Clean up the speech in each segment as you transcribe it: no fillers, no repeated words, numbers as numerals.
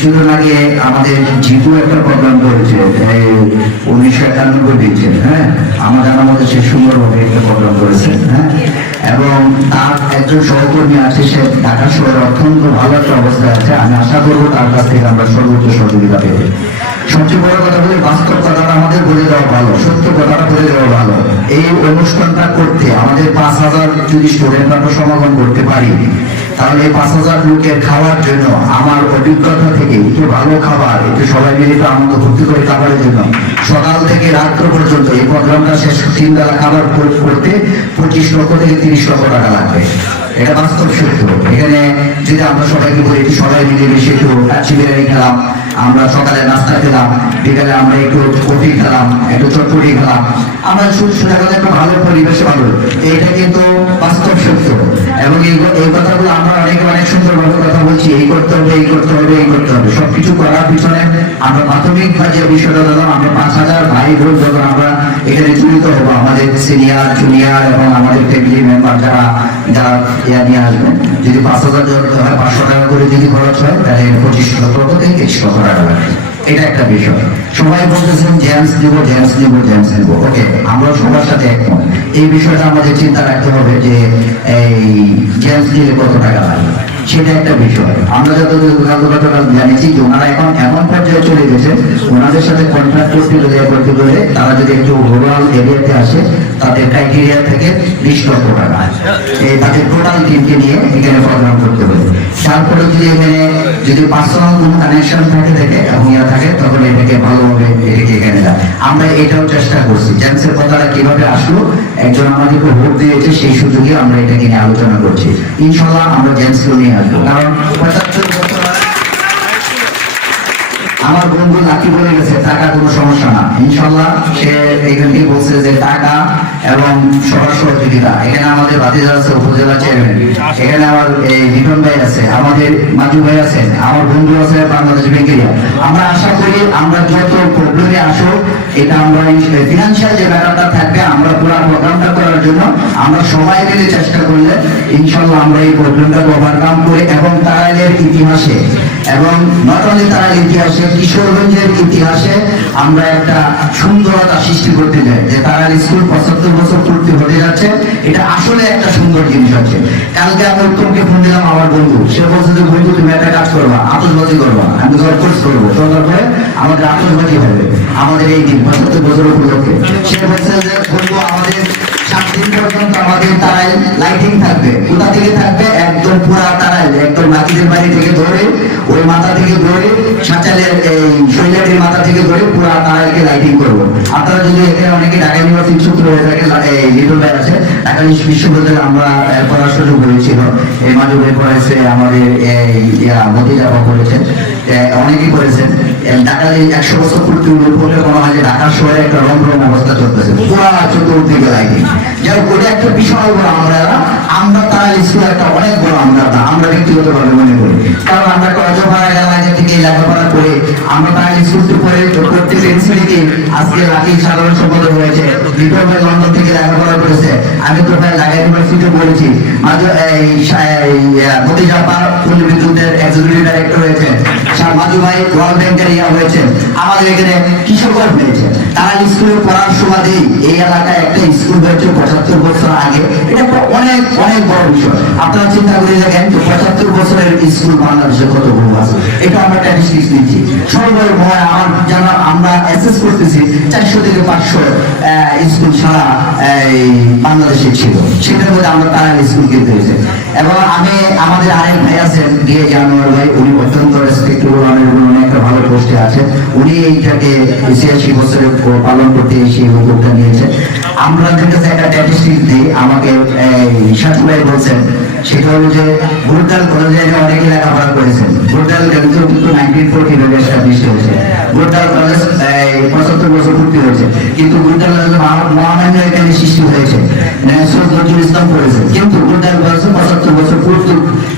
কিছুদিন আগে আমাদের জিতু একটা প্রোগ্রাম করেছে 1991 দিয়েছে, হ্যাঁ, আমার জানার মধ্যে সে সুন্দরভাবে একটা প্রোগ্রাম করেছে, হ্যাঁ, এবং তার একজন সহকর্মী আছে, সে ঢাকা শহরে অত্যন্ত ভালো একটা অবস্থায় আছে। আমি আশা করবো তার কাছ থেকে আমরা সর্বোচ্চ সহযোগিতা পেতে। সবচেয়ে বড় কথা বলি, বাস্তব কথাটা আমাদের বলে দেওয়া ভালো, সত্য কথাটা বলে দেওয়া ভালো। এই অনুষ্ঠানটা করতে আমাদের 5,000 যদি স্টুডেন্ট আমরা সমাগম করতে পারি, তাহলে এই 5,000 লোকের খাওয়ার জন্য আমার অভিজ্ঞতা থেকে একটু ভালো খাবার, একটু সবাই মিলে একটু আনন্দ ফুর্তি করে খাবারের জন্য সকাল থেকে রাত্র পর্যন্ত এই প্রোগ্রামটা শেষ 3 বেলা খাবার করতে 25 লক্ষ থেকে 30 লক্ষ টাকা লাগবে। এটা বাস্তব সত্য। এখানে যদি আমরা সবাইকে বলি সবাই মিলে বেশি একটু কাচ্চি বিরিয়ানি খেলাম, আমরা সকালে নাস্তা খেলাম, বিকালে আমরা একটু কফি খেলাম, একটু চটপটি খেলাম, আমরা সুস্থ একটা ভালো পরিবেশে ভালো, এটা কিন্তু বাস্তব সত্য। এবং এই কথাগুলো আমরা অনেক সুন্দরভাবে কথা বলছি, এই করতে হবে, এই করতে হবে, এই করতে হবে। সবকিছু করার পিছনে আমরা প্রাথমিক যে বিষয়টা দিলাম, আমরা 5,000 ভাই বোন যখন আমরা এখানে জড়িত হবো, আমাদের সিনিয়র জুনিয়র এবং আমাদের ফ্যামিলি মেম্বার যারা যারা নিয়ে আসবেন, যদি 5,000 হয়, 500 টাকা করে যদি খরচ হয়, তাহলে 25 লক্ষ থেকে 30 লক্ষ টাকা লাগবে। এটা একটা বিষয়। সবাই বলতেছেন জেমস নিব, জেমস নিব, জেমস নিব। ওকে, আমরা সবার সাথে একমত। এই বিষয়টা আমাদের চিন্তা রাখতে হবে যে এই জেমস নিলে কত টাকা লাগবে, সেটা একটা বিষয়। আমরা যতদূর জানিয়েছি যে ওনারা এখন এমন পর্যায়ে চলে গেছে, ওনাদের সাথে কন্ট্রাক্ট করতে গেলে তারা যদি একটু রুরাল এরিয়াতে আসে, তাদের ক্রাইটেরিয়া থেকে 20 লক্ষ টাকা তাদের টোটাল টিমকে নিয়ে এখানে প্রোগ্রাম করতে হবে। তারপরে যদি এখানে যদি পার্সোনাল কোনো কানেকশন থাকে এবং ইয়া থাকে, তখন এটাকে ভালোভাবে এটাকে এখানে যায়। আমরা এটাও চেষ্টা করছি, জেমসের কথাটা কিভাবে আসলো, একজন আমাদেরকে ভোট দিয়েছে, সেই সুযোগে আমরা এটাকে নিয়ে আলোচনা করছি। ইনশাল্লাহ আমরা জেমসকে নিয়ে আসবো, কারণ 75 বছর আমার বন্ধু লাকি বলে গেছে টাকা কোনো সমস্যা না। ইনশাল্লাহ সে এখান থেকে বলছে যে টাকা এবং সবার সহযোগিতা। এখানে আমাদের ভাতিজা আছে, উপজেলা চেয়ারম্যান, এখানে আমার এই লিটন ভাই আছে, আমাদের মাজু ভাই আছেন, আমার বন্ধু আছে বাংলাদেশ ব্যাংকের। আমরা আশা করি আমরা যত প্রবলেমে আসো, এটা আমরা ফিনান্সিয়াল যে ব্যাপারটা থাকবে, আমরা পুরো প্রোগ্রামটা করার জন্য আমরা সবাই মিলে চেষ্টা করলে ইনশাল্লাহ আমরা এই প্রবলেমটাকে ওভারকাম করে, এবং তারাইলের ইতিহাসে এবং নট অনলি তারাইল ইতিহাসে, কিশোরগঞ্জের ইতিহাসে আমরা একটা সুন্দরতা সৃষ্টি করতে চাই। যে তারাইল স্কুল 75 বছর পূর্তি হতে যাচ্ছে, এটা আসলে একটা সুন্দর জিনিস আছে। কালকে আমি উত্তমকে ফোন দিলাম, আমার বন্ধু, সে বলছে যে বন্ধু তুমি একটা কাজ করবা, আতশবাজি করবা। আমি কোর্স করবো, তারপরে আমাদের আতশবাজি হবে আমাদের এই দিন 75 বছর উপলক্ষে। সে বলছে যে বন্ধু আমাদের 7 দিন পর্যন্ত আমাদের তারাইল লাইটিং থাকবে। কোথা থেকে থাকবে? একদম পুরা তারাইল, একদম নাকিদের বাড়ি থেকে ধরে, ওই মাথা থেকে ধরে, সাঁচালের এই শৈলাটির মাথা থেকে ধরে পুরা তারাইলকে লাইটিং করবো। আপনারা যদি এখানে অনেকে ঢাকা ইউনিভার্সিটি সূত্র হয়ে থাকে, লিটল ভাই আছে ঢাকা বিশ্ববিদ্যালয়ে, আমরা পড়ার সুযোগ হয়েছিল, এই মাঝে পড়েছে, আমাদের মতিজা করেছে, অনেকেই করেছেন। ঢাকা 100 বছর পূর্তি উপলক্ষে মনে হয় যে ঢাকা শহরে একটা রমরম অবস্থা চলতেছে, পুরা চতুর্দিকে লাইটিং। যাই হোক, ওটা একটা বিশাল বড় আমরা তারাইল স্কুল একটা অনেক বড় আমরা ব্যক্তিগত ভাবে মনে করি, কারণ আমরা কলেজপাড়া এলাকা থেকে লেখাপড়া করে আমরা তারাইল স্কুল পড়ে করতে পেরেছি। আজকে লাকি সাধারণ সম্পাদক হয়েছে, লিটল ভাই লন্ডন থেকে লেখাপড়া করেছে, আমি তো ভাই ঢাকা ইউনিভার্সিটি পড়েছি, মতিজা বিদ্যুতের এক্সিকিউটিভ ডাইরেক্টর হয়েছে, মাজু ভাই ওয়ার্ল্ড ব্যাংকের হয়েছে, আমাদের এখানে কিশোরগঞ্জ হয়েছে। তারাইল স্কুলে পড়ার সুবাদেই এই এলাকায় একটা স্কুল হয়েছে 75 বছর আগে। এটা একটা অনেক বড় বিষয়। আপনারা চিন্তা করে দেখেন যে 75 বছরের স্কুল বাংলাদেশে কত বড় আছে। এটা আমরা স্ট্যাটিস্টিক্স নিচ্ছি, সর্বোচ্চ ভয় আমার জানা আমরা অ্যাসেস করতেছি 400 থেকে 500 স্কুল সারা বাংলাদেশে ছিল, সেটার মধ্যে আমরা তারাইল স্কুল কিনতে হয়েছে। এবং আমাদের আরেক ভাই আছেন গিয়ে জানুয়ার ভাই, উনি অত্যন্ত রেসপেক্টেবল, উনি একটা ভালো পোস্টে আছেন, উনি এইটাকে 86 বছরে পালন করতে এসে উদ্যোগটা নিয়েছে। আমরা কাছে একটা স্ট্যাটিস্টিক্স দিই, আমাকে সাথী ভাই বলছেন, সেটা হলো যে গুরুদাল কলেজে অনেকে লেখাপড়া করেছেন। গুরুদাল কলেজ কিন্তু 1940 এস্টাবলিশড হয়েছে। গুরুদাল কলেজ 75 বছর পূর্তি হয়েছে, কিন্তু গুরুদাল কলেজ মহামান্য এখানে সৃষ্টি হয়েছে, সৈয়দ নজরুল ইসলাম করেছে, কিন্তু গুরুদাল কলেজ 75 বছর পূর্তি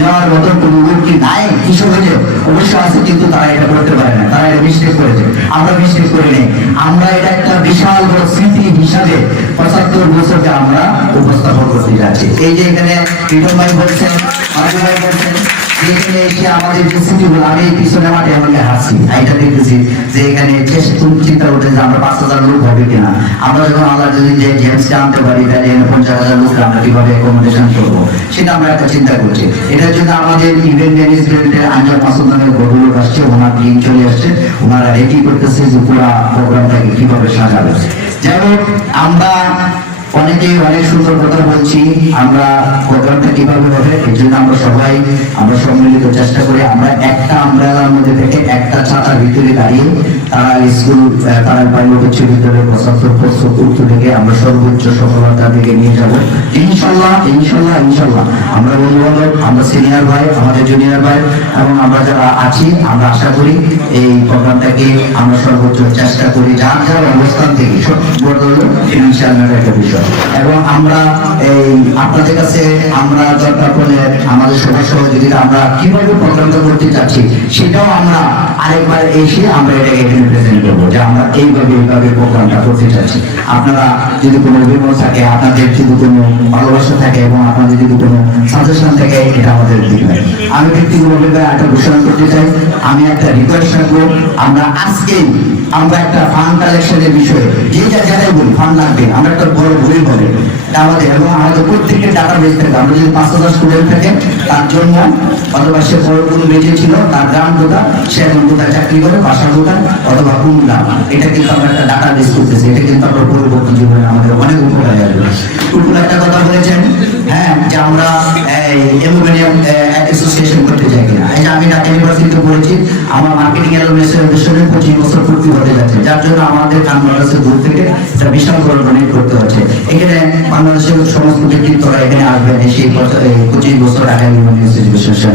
নেওয়ার মতো কোনো লোক কি নাই? কিশোর হয়েছে অবশ্য আছে, কিন্তু তারা এটা করতে পারে না, তারা এটা মিস্টেক করেছে, আমরা মিস্টেক করি নাই। আমরা এটা একটা বিশাল বড় স্মৃতি হিসাবে 75 বছরকে আমরা উপস্থাপন করতে যাচ্ছি। এই যে এখানে লিটন ভাই বলছেন, মাজু ভাই বলছেন, যেখানে এসে আমাদের যে স্মৃতিগুলো, আমি এই পিছনে মাঠে আমাকে হাসি এটা দেখতেছি যে এখানে চিন্তা উঠে যে আমরা 5,000 লোক হবে কিনা, আমরা যখন আল্লাহ যদি যে জেমসকে আনতে পারি তাহলে 50,000 লোক আমরা কিভাবে অ্যাকোমোডেশন করবো, সেটা আমরা একটা চিন্তা করছি। এটার জন্য আমাদের ইভেন্ট ম্যানেজমেন্টের আঞ্জাদ মাসুদ নামের বড়লোক আসছে, ওনার টিম চলে আসছে, ওনারা রেডি করতেছে যে পুরো প্রোগ্রামটাকে কিভাবে সাজাবে। যাই হোক, আমরা অনেকেই অনেক সুন্দর কথা বলছি, আমরা প্রোগ্রামটা কিভাবে হবে এই জন্য আমরা সম্মিলিত চেষ্টা করি। আমরা একটা আমব্রেলার মধ্যে থেকে একটা ছাতার ভিতরে দাঁড়িয়ে তারা স্কুল তারা প্রাইভেট উচ্চ বিদ্যালয়ের 75% থেকে আমরা সর্বোচ্চ সফলতার দিকে নিয়ে যাব ইনশাল্লাহ। ইনশাল্লাহ ইনশাল্লাহ আমরা বন্ধু বান্ধব, আমরা সিনিয়র ভাই, আমাদের জুনিয়র ভাই এবং আমরা যারা আছি, আমরা আশা করি এই প্রোগ্রামটাকে আমরা সর্বোচ্চ চেষ্টা করি, যার যার অবস্থান থেকে সব বড় হলো ফিনান্সিয়াল ম্যাটার একটা বিষয়। এবং আমরা এই আপনাদের কাছে আমরা দরকার পড়লে আমাদের সবার সহযোগিতা, আমরা কিভাবে প্রোগ্রামটা করতে চাচ্ছি সেটাও আমরা আরেকবার এসে আমরা এটাকে এখানে প্রেজেন্ট করবো যে আমরা এইভাবে প্রোগ্রামটা করতে চাচ্ছি। আপনারা যদি কোনো অভিমত থাকে, আপনাদের যদি কোনো ভালোবাসা থাকে এবং আপনাদের যদি কোনো সাজেশন থাকে, এটা আমাদের দিবেন। আমি ব্যক্তিগতভাবে একটা ঘোষণা করতে চাই, আমি একটা রিকোয়েস্ট রাখবো, আমরা একটা ফান্ড কালেকশনের বিষয়ে যে জায়গায় বলি ফান্ড লাগবে, আমরা একটা বড় বই বলে আমাদের এবং আমাদের প্রত্যেকের ডাটা বেস থাকে। আমরা যদি 5,000 স্টুডেন্ট থাকে, তার জন্য অথবা সে বড় কোনো বেঁচে ছিল, তার গ্রাম কোথা, সে এখন কোথায় চাকরি করে, বাসা কোথায় অথবা কোন গ্রাম, এটা কিন্তু আমরা একটা ডাটা বেস করতেছি। এটা কিন্তু আমরা পরিবর্তন জীবনে আমাদের অনেক উপকারে আসবে। টুকুল একটা কথা বলেছেন, হ্যাঁ, যে আমরা অ্যালুমিনিয়াম অ্যাসোসিয়েশন করতে চাই কিনা। এই যে আমি ঢাকা ইউনিভার্সিটিতে পড়েছি, আমার মার্কেটিং অ্যাসোসিয়েশনের 25 বছর পূর্তি হতে যাচ্ছে, যার জন্য আমাদের বাংলাদেশের দূর থেকে একটা বিশাল বড় ডোনেট করতে হচ্ছে। এখানে বাংলাদেশের সমস্ত ব্যক্তিত্বরা এখানে আসবেন, সেই 25 বছর ঢাকা ইউনিভার্সিটি অ্যাসোসিয়েশন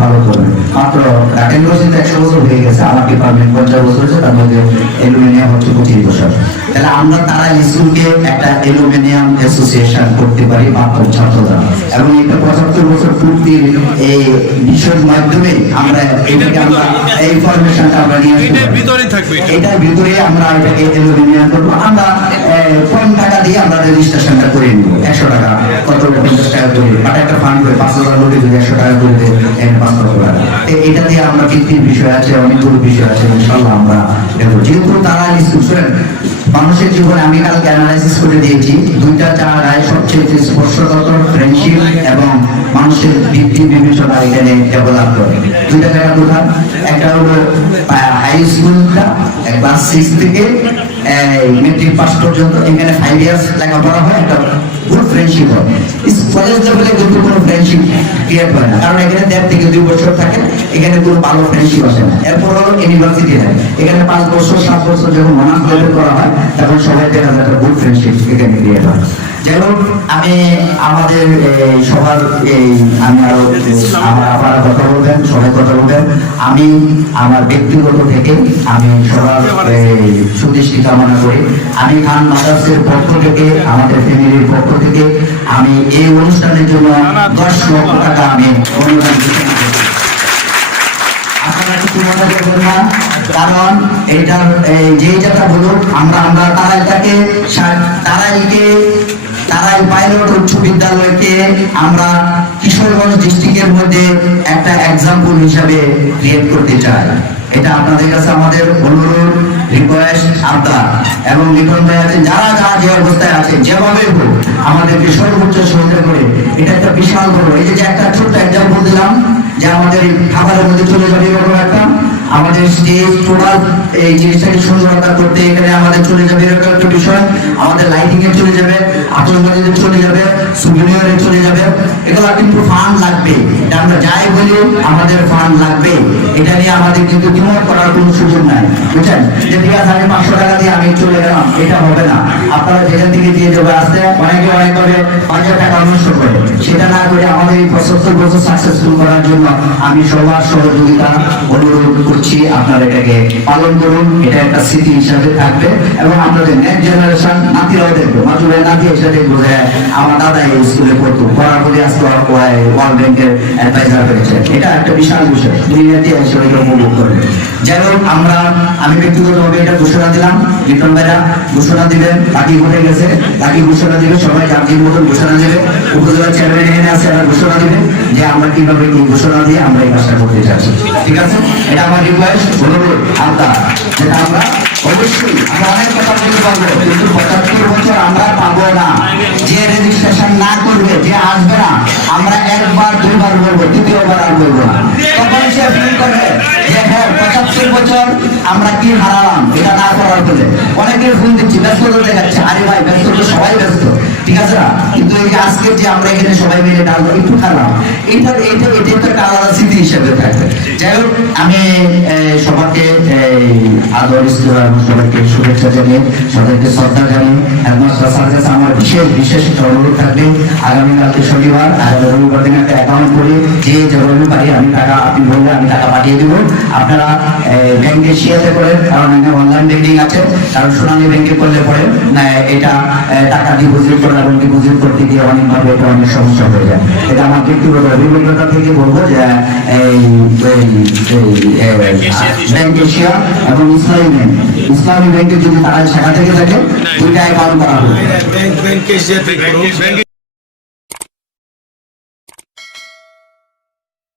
পালন করবেন। মাত্র ঢাকা ইউনিভার্সিটি 100 বছর হয়ে গেছে, আমার ডিপার্টমেন্ট 50 বছর হয়েছে, তার মধ্যে অ্যালুমিনিয়াম হচ্ছে 25 বছর। তাহলে আমরা তারা স্কুলকে একটা অ্যালুমিনিয়াম অ্যাসোসিয়েশন করতে পারি মাত্র ছাত্ররা, এবং এটা 75 বছর পূর্তির এই বিষয়ের মাধ্যমে আমরা এই ইনফরমেশনটা আমরা নিয়ে আসবো। এটার ভিতরে আমরা এটাকে অ্যালুমিনিয়াম করবো। আমরা কম টাকা দিয়ে আমরা রেজিস্ট্রেশনটা করে নিব, 100 টাকা, কত 50 টাকা করে, বাট একটা ফান্ড করে 5,000 লোকে যদি 100 টাকা করে দেয়, 500 টাকা। এটা দিয়ে আমরা ভিত্তির বিষয় আছে, অনেকগুলো বিষয় আছে, ইনশাল্লাহ আমরা দেখবো। যেহেতু তারা স্টুডেন্ট, মানুষের জীবনে আমি কালকে অ্যানালাইসিস করে দিয়েছি, দুইটা জায়গায় সবচেয়ে স্পর্শকাতর ফ্রেন্ডশিপ এবং মানুষের ভিত্তি বিবেচনা এখানে ডেভেলপ করে। দুইটা জায়গা কোথায়, একটা হলো হাই স্কুলটা ক্লাস 6 থেকে মেট্রিক পাস পর্যন্ত, এখানে 5 ইয়ার্স লেখাপড়া হয়, একটা গুড ফ্রেন্ডশিপ হয়। কলেজ লেভেলে কিন্তু কোনো ফ্রেন্ডশিপ ক্রিয়েট হয় না, কারণ এখানে 1.5 থেকে 2 বছর থাকে, এখানে কোনো ভালো ফ্রেন্ডশিপ আসে না। এরপর হলো ইউনিভার্সিটি হয়, এখানে 5 বছর 7 বছর যখন অনার্স লেভেল করা হয়, তখন সবাই দেখা যায় একটা গুড ফ্রেন্ডশিপ এখানে ক্রিয়েট হয়। যাই হোক, আমি আমাদের সবার আমি আরো আপনারা কথা বলবেন, সবাই কথা বলবেন। আমি আমার ব্যক্তিগত থেকে আমি সবার সুদৃষ্টি কামনা করি। আমি খান মাদার্সের পক্ষ থেকে, আমাদের ফ্যামিলির পক্ষ থেকে আমি এই অনুষ্ঠানের জন্য 10 লক্ষ টাকা আমি অনুদান দিতে চাই। আপনারা কিছু মনে করবেন না, কারণ এটার যেটা বলুন, আমরা তারাই পাইলট উচ্চ বিদ্যালয়কে আমরা কিশোরগঞ্জ ডিস্ট্রিক্টের মধ্যে একটা এক্সাম্পল হিসাবে ক্রিয়েট করতে চাই। এটা আপনাদের কাছে আমাদের অনুরোধ, রিকোয়েস্ট, আবদার। এবং লিটন ভাই আছেন, যারা যে অবস্থায় আছে, যেভাবে হোক আমাদেরকে সর্বোচ্চ সহযোগিতা করে, এটা একটা বিশাল বড়, এই যে একটা ছোট্ট এক্সাম্পল দিলাম যে আমাদের খাবারের মধ্যে চলে যাবে এরকম একটা, আমাদের স্টেজ টোটাল এই জিনিসটাকে সুন্দরতা করতে এখানে আমাদের চলে যাবে এরকম একটা বিষয়, আমাদের লাইটিং এ চলে যাবে, আতশবাজিতে চলে যাবে, সুভিনিয়রে চলে যাবে। এগুলো কিন্তু ফান্ড লাগবে, এটা আমরা যাই বলি আমাদের ফান্ড লাগবে। এটা নিয়ে আমাদের কিন্তু দ্বিমত করার কোনো সুযোগ নাই, বুঝছেন? যে ঠিক আছে আমি 500 টাকা দিয়ে আমি চলে গেলাম, এটা হবে না। আপনারা যেখান থেকে দিয়ে যাবে আসতে, অনেকভাবে 5,000 টাকা নষ্ট করে, সেটা না করে আমাদের এই 75 বছর সাকসেসফুল করার জন্য আমি সবার সহযোগিতা অনুরোধ করছি। আপনারা এটাকে পালন করুন, এটা একটা স্মৃতি হিসাবে থাকবে এবং আপনাদের নেক্সট জেনারেশন নাতিরাও দেখবে, মাতুরে নাতি এসে দেখবো যে আমার দাদা এই স্কুলে পড়তো, পড়ার পরে আজকে ওয়ার্ল্ড ব্যাংকের অ্যাডভাইজার হয়েছে। এটা একটা বিশাল বিষয়, দুনিয়াতে এসে উপভোগ করবে। যাই হোক, আমি ব্যক্তিগতভাবে এটা ঘোষণা দিলাম, লিটন ভাইরা ঘোষণা দিবেন, বাকি ঘটে গেছে, বাকি ঘোষণা দিবে, সবাই যার মতন ঘোষণা দেবে। উপজেলা চেয়ারম্যান এখানে আছে, এরা ঘোষণা দিবে যে আমরা কিভাবে কি ঘোষণা দিয়ে আমরা এই কাজটা করতে চাচ্ছি। ঠিক আছে, এটা আমার রিকোয়েস্ট, অনুরোধ আপনার, যেটা আমরা অবশ্যই আমরা অনেক কথা বলতে পারবো, কিন্তু 75 বছর আমরা পাবো না। যে রেজিস্ট্রেশন না করবে, যে আসবে না, আমরা একবার দুইবার বলবো, তৃতীয়বার আর বলবো না। তখন সে ফিল করবে যে হ্যাঁ 75 বছর আমরা কি হারালাম এটা না করার ফলে। অনেকে ফোন দিচ্ছি, ব্যস্ত দেখাচ্ছে, আরে ভাই ব্যস্ত তো সবাই ব্যস্ত, ঠিক আছে না, কিন্তু এই যে আজকে যে আমরা এখানে সবাই মিলে ডাল একটু খেলাম, এটা এটা এটা তো একটা আলাদা স্মৃতি হিসেবে থাকবে। যাই হোক, আমি সবাইকে আদর স্তর এবং সবাইকে শুভেচ্ছা জানিয়ে, সবাইকে শ্রদ্ধা জানিয়ে, হেডমাস্টার স্যার কাছে আমার বিশেষ বিশেষ অনুরোধ থাকবে, আগামীকালকে শনিবার, আগামী রবিবার দিন একটা অ্যাকাউন্ট করে যে রবিবারে আমি টাকা, আপনি বললে আমি টাকা পাঠিয়ে দেবো। আপনারা ব্যাংকে শেয়ারে করেন, কারণ এখানে অনলাইন ব্যাংকিং আছে, কারণ সোনালী ব্যাংকে করলে পরে এটা টাকা ডিপোজিট করা এবং ডিপোজিট করতে গিয়ে অনেকভাবে এটা অনেক সমস্যা হয়ে যায়। এটা আমার ব্যক্তিগত অভিজ্ঞতা থেকে বলবো যে ব্যাংক এশিয়া এবং ইসলামী ব্যাংকে যদি তারা শাখা থেকে থাকে, দুইটা অ্যাকাউন্ট করা হবে।